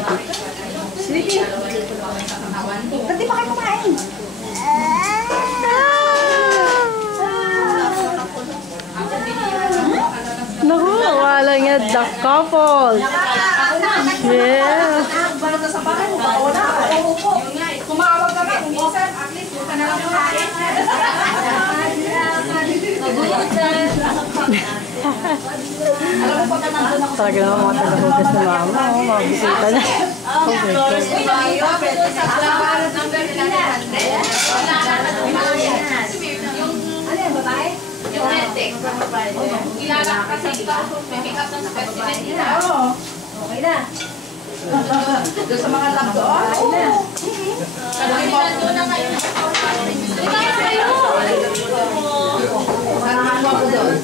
Sige. Ba't di pa kayo kumain? Naku, wala nga the couple. Yeah. Kumawag ka ba? Minsan, at least, huwag ka na lang kumain. Talaga naman mga tagahugas na mama. Mga bisita na. Ano yung babae? Yung ethic. Kilala ka kasi ito. May pick up ng specimen nila. Oo. Okay na. Doon sa mga lab doon? Oo. Kasi nandun na ngayon. Kilala kayo. Saan mo ako doon?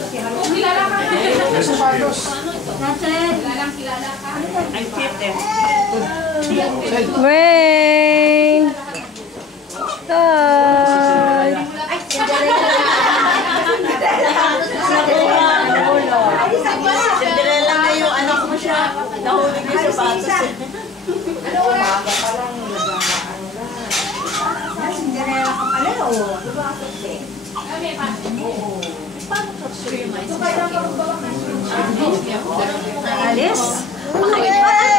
Kilala ka. Sa Pardos. Kilala ka. I'm fit eh. Wayne! Hi! Ay, Cinderella na yung anak mo siya. Nahuli niya sa patos. ano oras? Cinderella ka pala, oo. Alis? Pakaiba.